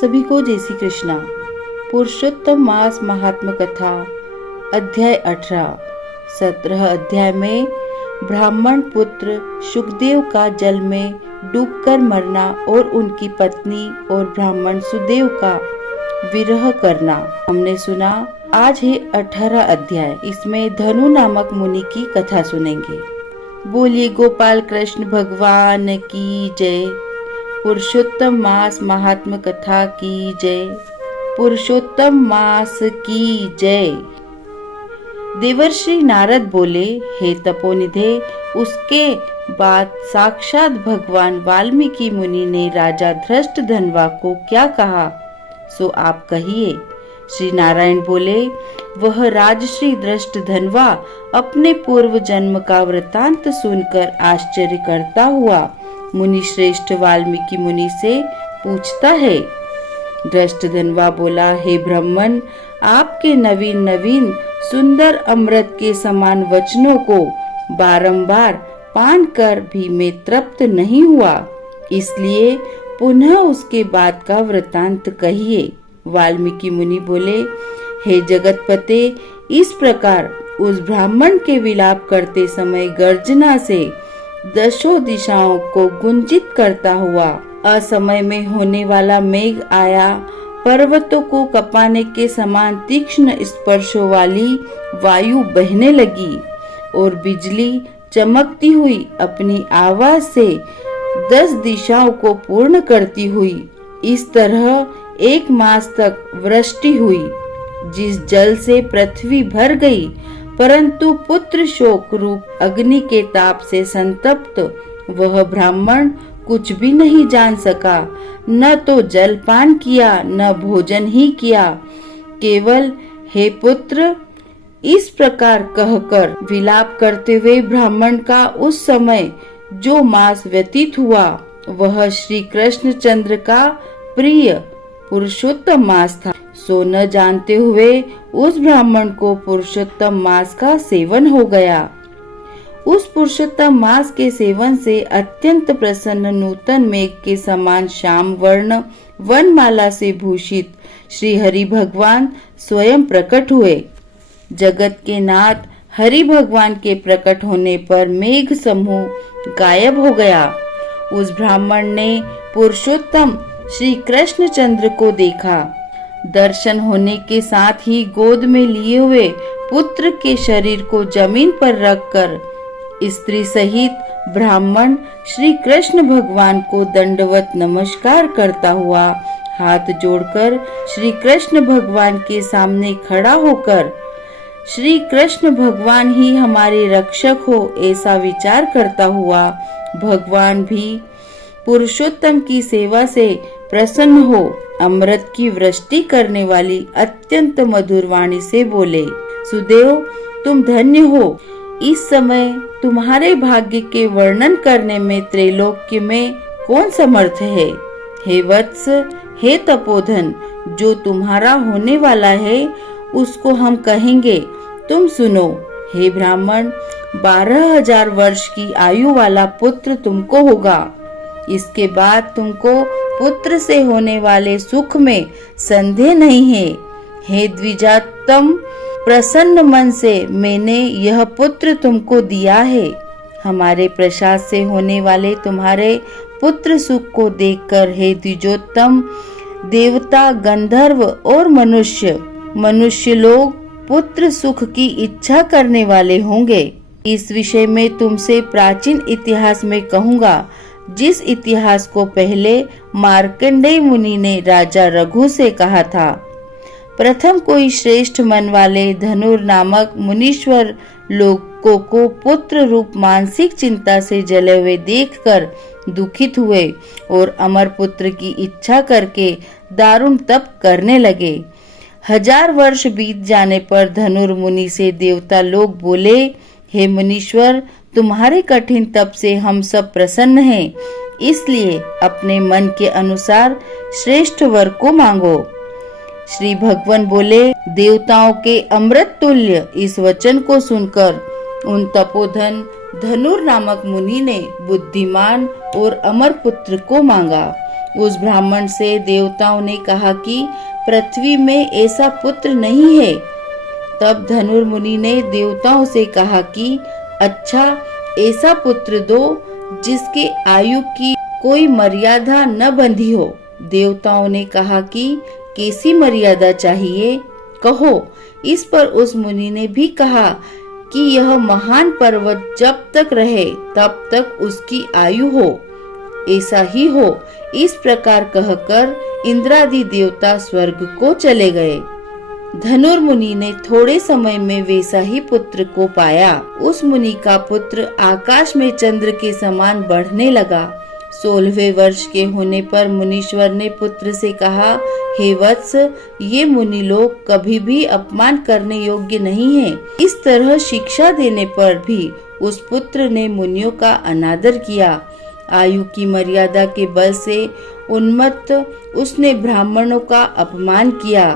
सभी को जय श्री कृष्णा। पुरुषोत्तम मास महात्म कथा अध्याय 18। 17 अध्याय में ब्राह्मण पुत्र शुकदेव का जल में डूबकर मरना और उनकी पत्नी और ब्राह्मण सुदेव का विरह करना हमने सुना। आज है 18 अध्याय। इसमें धनु नामक मुनि की कथा सुनेंगे। बोलिए गोपाल कृष्ण भगवान की जय। पुरुषोत्तम मास महात्म कथा की जय। पुरुषोत्तम मास की जय। देवर्षि नारद बोले, हे तपोनिधे, उसके बाद साक्षात भगवान वाल्मीकि मुनि ने राजा धृष्टद्युम्न को क्या कहा, सो आप कहिए। श्री नारायण बोले, वह राजश्री धृष्टद्युम्न अपने पूर्व जन्म का वृतांत सुनकर आश्चर्य करता हुआ मुनि श्रेष्ठ वाल्मीकि मुनि से पूछता है। धृष्टद्युम्न बोला, हे ब्राह्मण, आपके नवीन नवीन सुंदर अमृत के समान वचनों को बारंबार पान कर भी मैं तृप्त नहीं हुआ, इसलिए पुनः उसके बाद का वृतांत कहिए। वाल्मीकि मुनि बोले, हे जगतपते, इस प्रकार उस ब्राह्मण के विलाप करते समय गर्जना से दशों दिशाओं को गुंजित करता हुआ असमय में होने वाला मेघ आया, पर्वतों को कपाने के समान तीक्ष्ण स्पर्शों वाली वायु बहने लगी और बिजली चमकती हुई अपनी आवाज से 10 दिशाओं को पूर्ण करती हुई इस तरह 1 मास तक वृष्टि हुई, जिस जल से पृथ्वी भर गई, परंतु पुत्र शोक रूप अग्नि के ताप से संतप्त वह ब्राह्मण कुछ भी नहीं जान सका। न तो जल पान किया, न भोजन ही किया, केवल हे पुत्र इस प्रकार कहकर विलाप करते हुए ब्राह्मण का उस समय जो मास व्यतीत हुआ वह श्री कृष्णचंद्र का प्रिय पुरुषोत्तम मास था। सो न जानते हुए उस ब्राह्मण को पुरुषोत्तम मास का सेवन हो गया। उस पुरुषोत्तम मास के सेवन से अत्यंत प्रसन्न नूतन मेघ के समान श्याम वर्ण वनमाला से भूषित श्री हरि भगवान स्वयं प्रकट हुए। जगत के नाथ हरि भगवान के प्रकट होने पर मेघ समूह गायब हो गया। उस ब्राह्मण ने पुरुषोत्तम श्री कृष्णचंद्र को देखा। दर्शन होने के साथ ही गोद में लिए हुए पुत्र के शरीर को जमीन पर रखकर स्त्री सहित ब्राह्मण श्री कृष्ण भगवान को दंडवत नमस्कार करता हुआ हाथ जोड़कर श्री कृष्ण भगवान के सामने खड़ा होकर श्री कृष्ण भगवान ही हमारे रक्षक हो ऐसा विचार करता हुआ भगवान भी पुरुषोत्तम की सेवा से प्रसन्न हो अमृत की वृष्टि करने वाली अत्यंत मधुर वाणी से बोले, सुदेव तुम धन्य हो। इस समय तुम्हारे भाग्य के वर्णन करने में त्रैलोक्य में कौन समर्थ है। हे वत्स, हे तपोधन, जो तुम्हारा होने वाला है उसको हम कहेंगे, तुम सुनो। हे ब्राह्मण, 12,000 वर्ष की आयु वाला पुत्र तुमको होगा। इसके बाद तुमको पुत्र से होने वाले सुख में संदेह नहीं है। हे द्विजातम, प्रसन्न मन से मैंने यह पुत्र तुमको दिया है। हमारे प्रसाद से होने वाले तुम्हारे पुत्र सुख को देखकर हे द्विजोत्तम, देवता, गंधर्व और मनुष्य लोग पुत्र सुख की इच्छा करने वाले होंगे। इस विषय में तुमसे प्राचीन इतिहास में कहूँगा, जिस इतिहास को पहले मार्कंडेय मुनि ने राजा रघु से कहा था। प्रथम कोई श्रेष्ठ मन वाले धनुर नामक मुनीश्वर लोगों को पुत्र रूप मानसिक चिंता से जले हुए देखकर दुखित हुए और अमर पुत्र की इच्छा करके दारुण तप करने लगे। 1000 वर्ष बीत जाने पर धनुर मुनि से देवता लोग बोले, हे मुनीश्वर, तुम्हारे कठिन तप से हम सब प्रसन्न हैं, इसलिए अपने मन के अनुसार श्रेष्ठ वर को मांगो। श्री भगवान बोले, देवताओं के अमृत तुल्य इस वचन को सुनकर उन तपोधन धनुर नामक मुनि ने बुद्धिमान और अमर पुत्र को मांगा। उस ब्राह्मण से देवताओं ने कहा कि पृथ्वी में ऐसा पुत्र नहीं है। तब धनुर्मुनि ने देवताओं से कहा कि अच्छा, ऐसा पुत्र दो जिसके आयु की कोई मर्यादा न बंधी हो। देवताओं ने कहा कि कैसी मर्यादा चाहिए, कहो। इस पर उस मुनि ने भी कहा कि यह महान पर्वत जब तक रहे तब तक उसकी आयु हो, ऐसा ही हो। इस प्रकार कहकर इंद्रादि देवता स्वर्ग को चले गए। धनुर्मुनि ने थोड़े समय में वैसा ही पुत्र को पाया। उस मुनि का पुत्र आकाश में चंद्र के समान बढ़ने लगा। 16वें वर्ष के होने पर मुनीश्वर ने पुत्र से कहा, हे वत्स, ये मुनि लोग कभी भी अपमान करने योग्य नहीं है। इस तरह शिक्षा देने पर भी उस पुत्र ने मुनियों का अनादर किया। आयु की मर्यादा के बल से उन्मत्त उसने ब्राह्मणों का अपमान किया।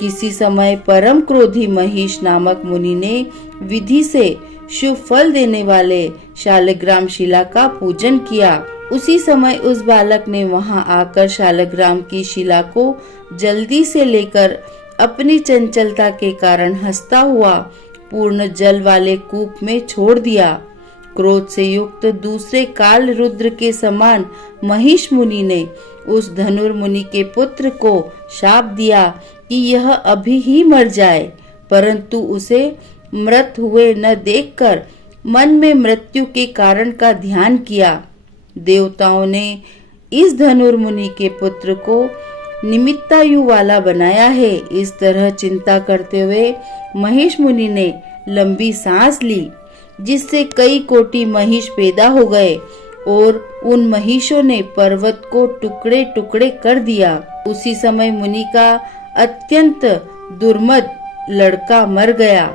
किसी समय परम क्रोधी महिष नामक मुनि ने विधि से शुभ फल देने वाले शालग्राम शिला का पूजन किया। उसी समय उस बालक ने वहां आकर शालग्राम की शिला को जल्दी से लेकर अपनी चंचलता के कारण हंसता हुआ पूर्ण जल वाले कूप में छोड़ दिया। क्रोध से युक्त दूसरे काल रुद्र के समान महिष मुनि ने उस धनुर्मुनि के पुत्र को शाप दिया कि यह अभी ही मर जाए, परंतु उसे मृत हुए न देखकर मन में मृत्यु के कारण का ध्यान किया। देवताओं ने इस धनुर्मुनि के पुत्र को निमित्तायु वाला बनाया है। इस तरह चिंता करते हुए महिष मुनि ने लंबी सांस ली, जिससे कई कोटि महिष पैदा हो गए और उन महिषों ने पर्वत को टुकड़े टुकड़े कर दिया। उसी समय मुनि का अत्यंत दुर्मद लड़का मर गया।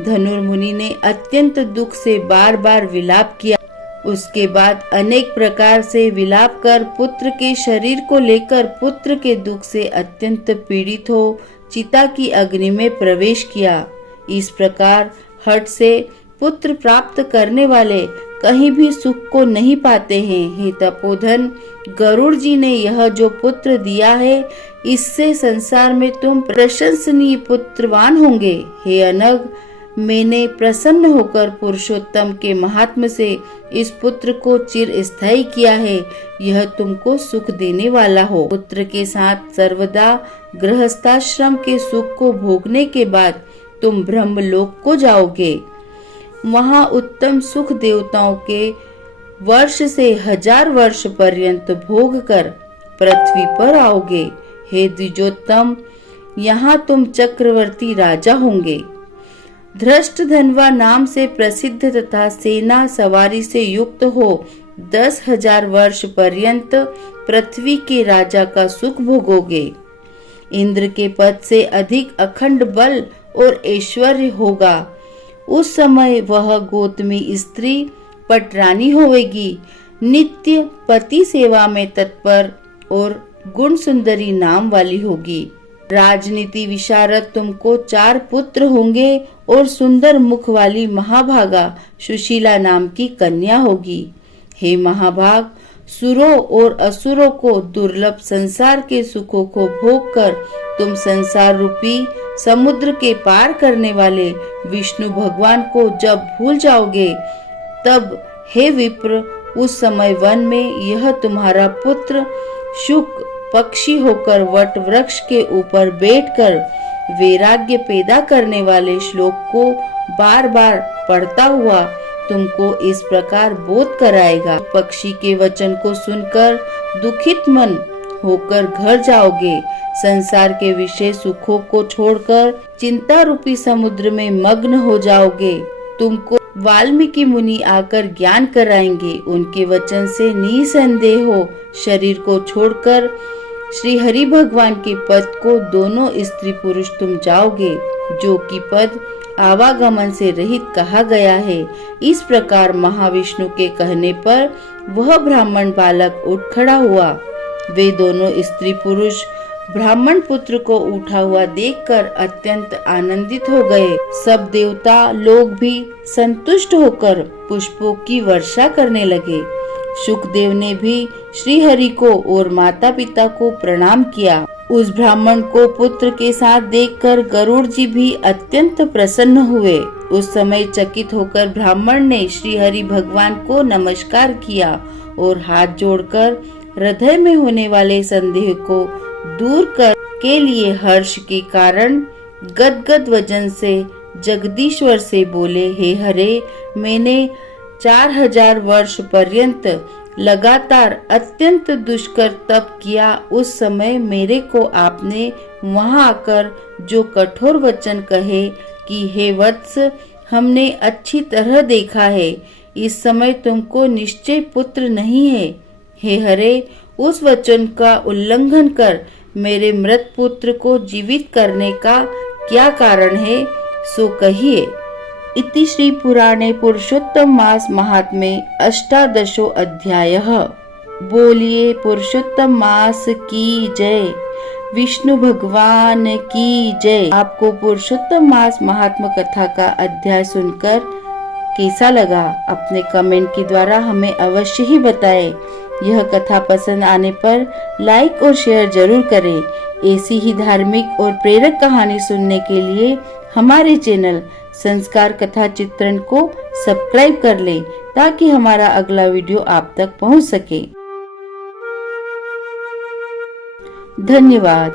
धनुर्मुनि ने अत्यंत दुख से बार बार विलाप किया। उसके बाद अनेक प्रकार से विलाप कर पुत्र के शरीर को लेकर पुत्र के दुख से अत्यंत पीड़ित हो चिता की अग्नि में प्रवेश किया। इस प्रकार हठ से पुत्र प्राप्त करने वाले कहीं भी सुख को नहीं पाते हैं। हे तपोधन, गरुड़ जी ने यह जो पुत्र दिया है, इससे संसार में तुम प्रशंसनीय पुत्रवान होंगे। हे अनग, मैंने प्रसन्न होकर पुरुषोत्तम के महात्म से इस पुत्र को चिर स्थायी किया है। यह तुमको सुख देने वाला हो। पुत्र के साथ सर्वदा गृहस्थाश्रम के सुख को भोगने के बाद तुम ब्रह्मलोक को जाओगे। वहाँ उत्तम सुख देवताओं के वर्ष से 1000 वर्ष पर्यंत भोग कर पृथ्वी पर आओगे। हे द्विजोत्तम, यहाँ तुम चक्रवर्ती राजा होंगे। धृष्टधन्वा नाम से प्रसिद्ध तथा सेना सवारी से युक्त हो 10,000 वर्ष पर्यंत पृथ्वी के राजा का सुख भोगोगे। इंद्र के पद से अधिक अखंड बल और ऐश्वर्य होगा। उस समय वह गौतमी स्त्री पटरानी होवेगी, नित्य पति सेवा में तत्पर और गुण सुंदरी नाम वाली होगी। राजनीति विशारद तुमको 4 पुत्र होंगे और सुंदर मुख वाली महाभागा सुशीला नाम की कन्या होगी। हे महाभाग, सुरों और असुरों को दुर्लभ संसार के सुखों को भोग कर तुम संसार रूपी समुद्र के पार करने वाले विष्णु भगवान को जब भूल जाओगे, तब हे विप्र, उस समय वन में यह तुम्हारा पुत्र शुक पक्षी होकर वट वृक्ष के ऊपर बैठकर वैराग्य पैदा करने वाले श्लोक को बार बार पढ़ता हुआ तुमको इस प्रकार बोध कराएगा। पक्षी के वचन को सुनकर दुखित मन होकर घर जाओगे। संसार के विषय सुखों को छोड़कर चिंता रूपी समुद्र में मग्न हो जाओगे। तुमको वाल्मीकि मुनि आकर ज्ञान कराएंगे। उनके वचन से निसंदेह हो शरीर को छोड़कर श्री हरि भगवान के पद को दोनों स्त्री पुरुष तुम जाओगे, जो कि पद आवागमन से रहित कहा गया है। इस प्रकार महाविष्णु के कहने पर वह ब्राह्मण बालक उठ खड़ा हुआ। वे दोनों स्त्री पुरुष ब्राह्मण पुत्र को उठा हुआ देखकर अत्यंत आनंदित हो गए। सब देवता लोग भी संतुष्ट होकर पुष्पों की वर्षा करने लगे। सुखदेव ने भी श्री हरि को और माता पिता को प्रणाम किया। उस ब्राह्मण को पुत्र के साथ देखकर गरुड़ जी भी अत्यंत प्रसन्न हुए। उस समय चकित होकर ब्राह्मण ने श्री हरि भगवान को नमस्कार किया और हाथ जोड़कर हृदय में होने वाले संदेह को दूर कर के लिए हर्ष के कारण गदगद वचन से जगदीश्वर से बोले, हे हरे, मैंने 4000 वर्ष पर्यंत लगातार अत्यंत दुष्कर तप किया। उस समय मेरे को आपने वहां आकर जो कठोर वचन कहे कि हे वत्स, हमने अच्छी तरह देखा है, इस समय तुमको निश्चय पुत्र नहीं है। हे हरे, उस वचन का उल्लंघन कर मेरे मृत पुत्र को जीवित करने का क्या कारण है, सो कहिए। इति श्री पुराणे पुरुषोत्तम मास महात्म्ये अष्टादशो अध्यायः। बोलिए पुरुषोत्तम मास की जय, विष्णु भगवान की जय। आपको पुरुषोत्तम मास महात्म कथा का अध्याय सुनकर कैसा लगा, अपने कमेंट के द्वारा हमें अवश्य ही बताएं। यह कथा पसंद आने पर लाइक और शेयर जरूर करें। ऐसी ही धार्मिक और प्रेरक कहानी सुनने के लिए हमारे चैनल संस्कार कथा चित्रण को सब्सक्राइब कर लें, ताकि हमारा अगला वीडियो आप तक पहुंच सके। धन्यवाद।